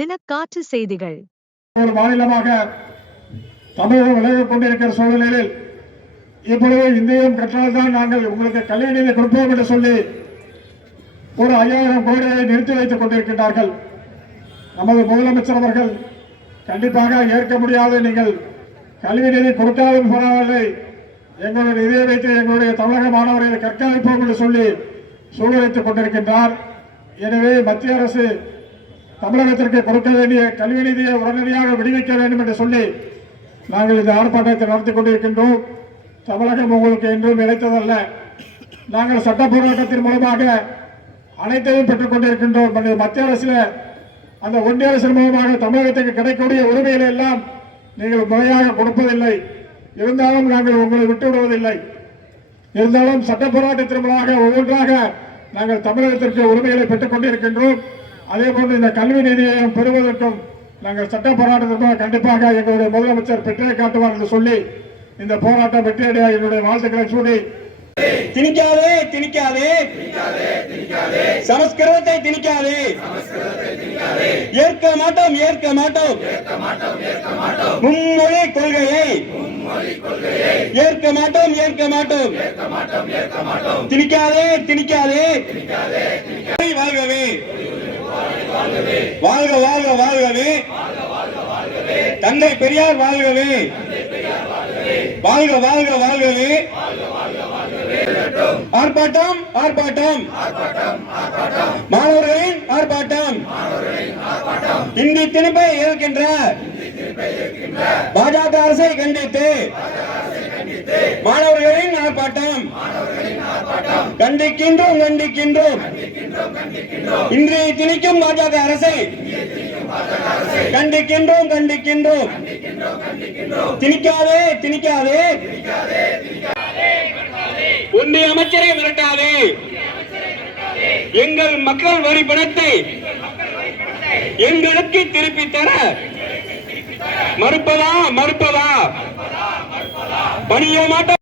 தினக்காற்று செய்திகள். ஒரு மாநிலமாக தமிழகம் விலகிக் கொண்டிருக்கிற சூழ்நிலையில் இப்பொழுது இந்தியம் கற்றால்தான் நாங்கள் உங்களுக்கு கல்வி கொடுப்போம் என்று சொல்லி ஒரு ஐயாயிரம் கோடியை நிறுத்தி வைத்துக் கொண்டிருக்கின்றார்கள். நமது முதலமைச்சர் அவர்கள் கண்டிப்பாக ஏற்க முடியாது. நீங்கள் கல்வி நிதி கொடுத்தாலும் பரவாயில்லை. எங்களுடைய நிதியை வைத்து எங்களுடைய தமிழக மாணவர்களை கற்க வைப்போம் என்று சொல்லி சூழலித்துக் கொண்டிருக்கின்றார். எனவே மத்திய அரசு தமிழகத்திற்கு கொடுக்க வேண்டிய கல்வி நிதியை உடனடியாக விடுவிக்க வேண்டும் என்று சொல்லி நாங்கள் இந்த ஆர்ப்பாட்டத்தை நடத்தி கொண்டிருக்கின்றோம். தமிழகம் உங்களுக்கு என்றும் இழைத்ததல்ல நாங்கள் சட்ட போராட்டத்தின் மூலமாக அனைத்தையும் பெற்றுக் கொண்டிருக்கின்றோம். மத்திய அரசில் அந்த ஒன்றிய அரசின் மூலமாக தமிழகத்துக்கு கிடைக்கக்கூடிய உரிமைகளை எல்லாம் நீங்கள் முறையாக கொடுப்பதில்லை. இருந்தாலும் நாங்கள் உங்களை விட்டுவிடுவதில்லை இருந்தாலும் சட்ட போராட்டத்தின் மூலமாக ஒவ்வொன்றாக நாங்கள் தமிழகத்திற்கு உரிமைகளை பெற்றுக் கொண்டிருக்கின்றோம். அதே போன்று இந்த கல்வி நிதியையும் பெறுவதற்கும் நாங்கள் சட்ட போராட்டத்திற்கும் கண்டிப்பாக எங்களுடைய முதலமைச்சர் பெற்றே காட்டுவார் என்று சொல்லி இந்த போராட்டம் வெற்றியடைய என்னுடைய வாழ்த்துக்களை சூடி திணிக்காதே திணிக்காதே. சமஸ்கிருதத்தை திணிக்காதே. ஏற்க மாட்டோம் ஏற்க மாட்டோம். மும்மொழி கொள்கையை ஏற்க மாட்டோம் ஏற்க மாட்டோம். திணிக்காதே திணிக்காதே. வாழ்கவே. வாழ்க வாழ்க வாழ்கவே. தந்தை பெரியார் வாழ்கவே. வாழ்க வாழ்க வாழ்கவே. ஆர்ப்பாட்டம் ஆர்ப்பாட்டம். மாணவர்களின் ஆர்ப்பாட்டம். இந்தி திணிப்பை ஏற்கின்ற பாஜக அரசை கண்டித்து மாணவர்களின் கண்டிக்கின்றோம் கண்டிக்கின்றோம். இன்றைய திணிக்கும் பாஜக அரசை கண்டிக்கின்றோம் கண்டிக்கின்றோம். திணிக்காதே திணிக்காதே. ஒன்றிய அமைச்சரை மிரட்டாதே. எங்கள் மக்கள் வரி பணத்தை எங்களுக்கு திருப்பி தர மறுப்பதா மறுப்பதா? பணிய மாட்டோம்.